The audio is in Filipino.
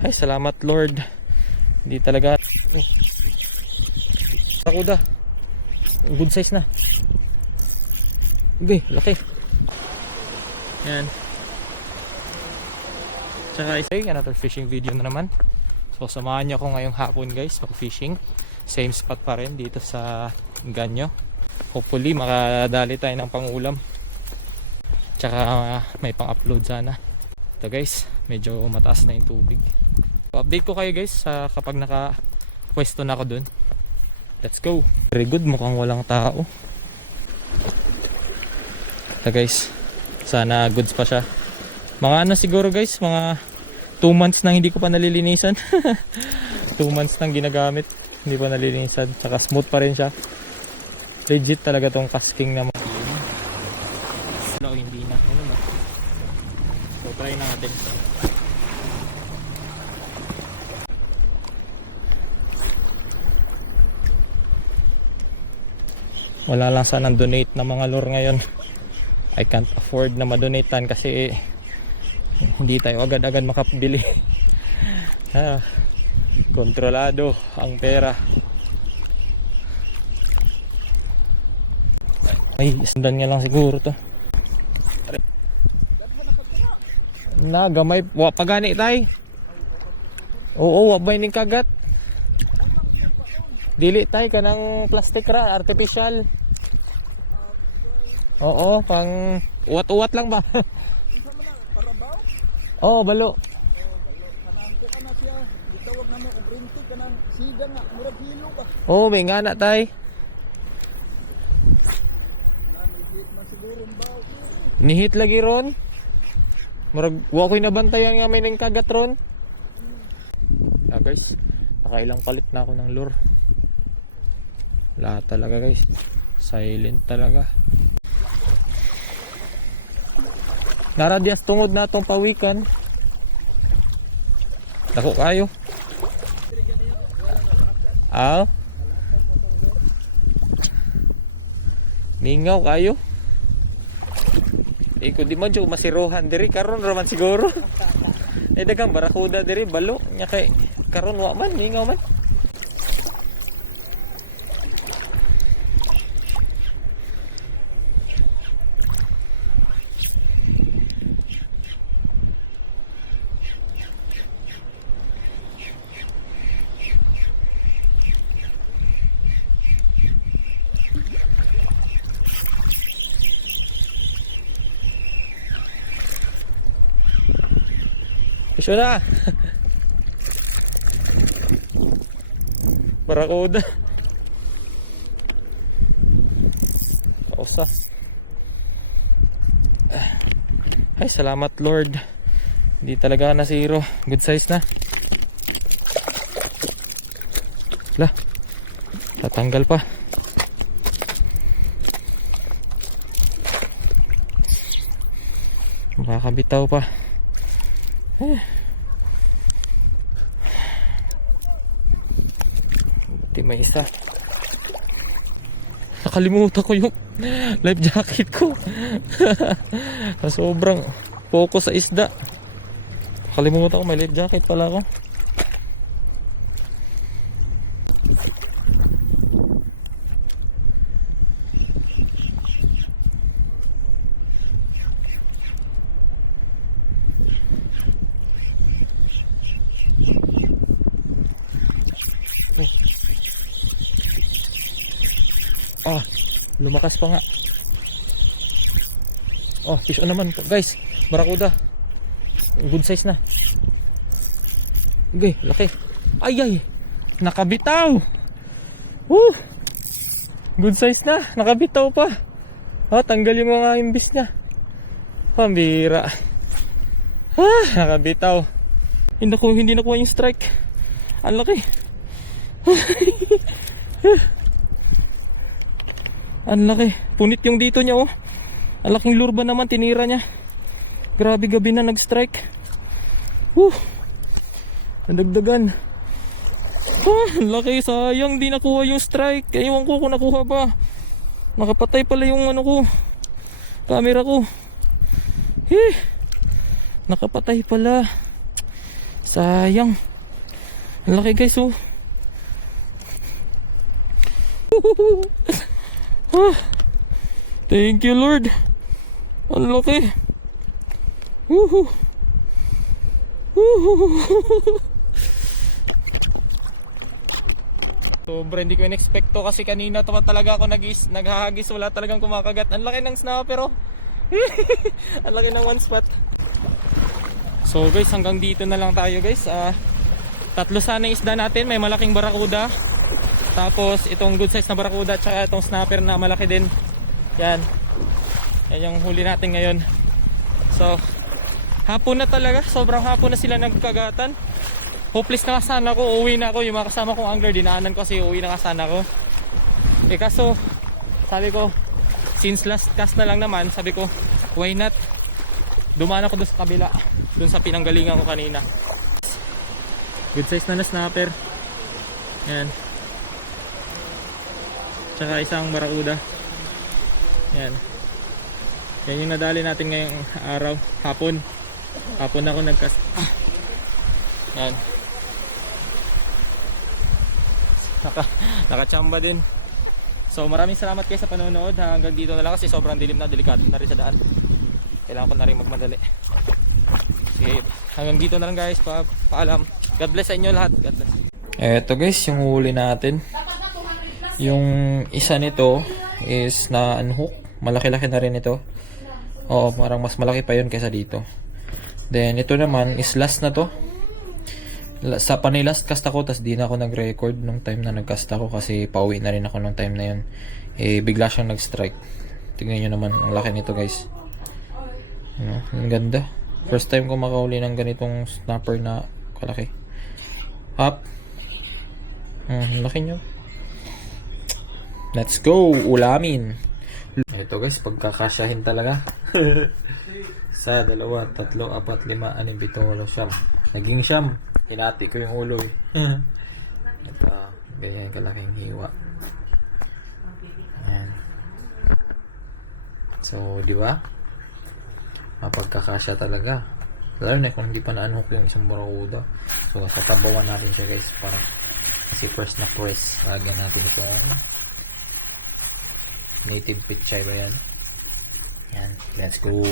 Ay, salamat Lord. Hindi talaga. Akuda. Good size na. Okay, laki. Yan. Tsaka another fishing video na naman. So samahan niyo ako ngayong hapon guys, mag fishing. Same spot pa rin dito sa Ganyo. Hopefully makadali tayo ng pangulam. Tsaka may pang-upload sana. Ito guys, medyo mataas na yung tubig. So, update ko kayo guys kapag naka-pwesto na ako dun. Let's go. Very good, mukhang walang tao. Ito guys, sana goods pa siya. Mga ano siguro guys, mga 2 months nang hindi ko pa nalilinisan. 2 months nang ginagamit, hindi pa nalilinisan. Tsaka smooth pa rin siya. Legit talaga tong casking na hindi na. Ano na? So try na natin. Wala lang sanang donate na mga lure ngayon. I can't afford na madonatean kasi hindi tayo agad-agad makabili. Kontrolado ang pera. Ay, sundan nga lang siguro to. Nagamay, wa pagani tay. Oo, wa bay ning kagat. Dili tay kanang plastic ra, artificial. Oo, pang uwat-uwat lang ba? Oo, balo. Oo, may nga na tay. Nihit lagi ron. Murag wa ko'y nabantayan nga may nang kagat ron. Guys, nakailang palit na ako ng lure. Lahat talaga guys, silent talaga. Naradyas tungod na itong pawikan. Dako kayo. Aw. Mingaw kayo. Iko di man jud masirohan diri karon raman siguro. Dagang barakuda diri balo nya kay karon wa man mingaw man. Iso na. Barakuda. Kausa. Ay, salamat Lord. Hindi talaga na zero. Good size na. Lah. Tatanggal pa. Makakabitaw pa. Buti may isa. Nakalimutan ko yung life jacket ko. Sobrang focus sa isda. Nakalimutan ko may life jacket pala ako. Oh, lumakas pa nga. Oh, fish on naman guys. Barakuda. Good size na. Okay, laki. Ay ay. Nakabitaw. Woo! Good size na. Nakabitaw pa. Oh, tanggal yung mga imbis niya. Pambira. Nakabitaw. Hindi nakuha yung strike. Ang laki. Ang laki. Punit yung dito niya oh. Ang laking lure ba naman tinira niya. Grabe gabi na nag-strike. Nadagdagan. Ang laki, sayang di nakuha yung strike. Ewan ko kung nakuha ba. Nakapatay pala yung ano ko, camera ko. Nakapatay pala. Sayang. Ang laki guys oh. Ah, thank you Lord. Ang laki. Woohoo. Sobra hindi ko in-expect to kasi kanina to talaga ako naghahagis, wala talagang kumakagat. Ang laki ng snapper oh. Ang laki ng one spot. So guys, hanggang dito na lang tayo guys. Tatlo sana yung isda natin. May malaking barakuda, tapos itong good size na barakuda, tsaka itong snapper na malaki din. Yan yung huli natin ngayon. So hapon na talaga, sobrang hapon na sila nagkagatan. Hopeless na sana ako, uwi na ako. Yung mga kasama kong angler, dinaanan ko kasi uwi na sana ako. Kaso sabi ko, since last cast na lang naman, sabi ko why not dumaan ako doon sa kabila, doon sa pinanggalingan ko kanina. Good size na snapper. Yan, tsaka isang barakuda. Yan yung nadali natin ngayong araw. Hapon ako nagcast. Yan, nakachamba din. So maraming salamat kayo sa panonood. Hanggang dito na lang kasi sobrang dilim na, delikado na rin sa daan. Kailangan ko na rin magmadali. Sige, hanggang dito na lang guys. Paalam. God bless sa inyo lahat. God bless. Eto guys, yung huli natin. Yung isa nito is na unhook. Malaki-laki na rin ito. Oo, parang mas malaki pa yun kaysa dito. Then ito naman is last na to. Sa panilast cast ako, tas di na ako nag-record nung time na nag-cast ako kasi pauwi na rin ako nung time na yun. Bigla siyang nag-strike. Tignan nyo naman, ang laki nito guys. Ang ganda. First time ko makahuli ng ganitong snapper na kalaki. Up. Laki nyo. Let's go, ulamin. Ito guys, pagkakasyahin talaga. Sa 2, 3, 4, 5, 6, 7, 8. Naging siyam. Hinati ko yung ulo eh. Ito, ganyan kalaking hiwa. Ayan. So, di ba? Mapagkakasya talaga. Lalo na kung hindi pa na-unhook yung isang barakuda. So, sa tabawan natin siya guys. Para kasi first na press. Lagyan natin itong native pichay ba yan? Yan. Let's go.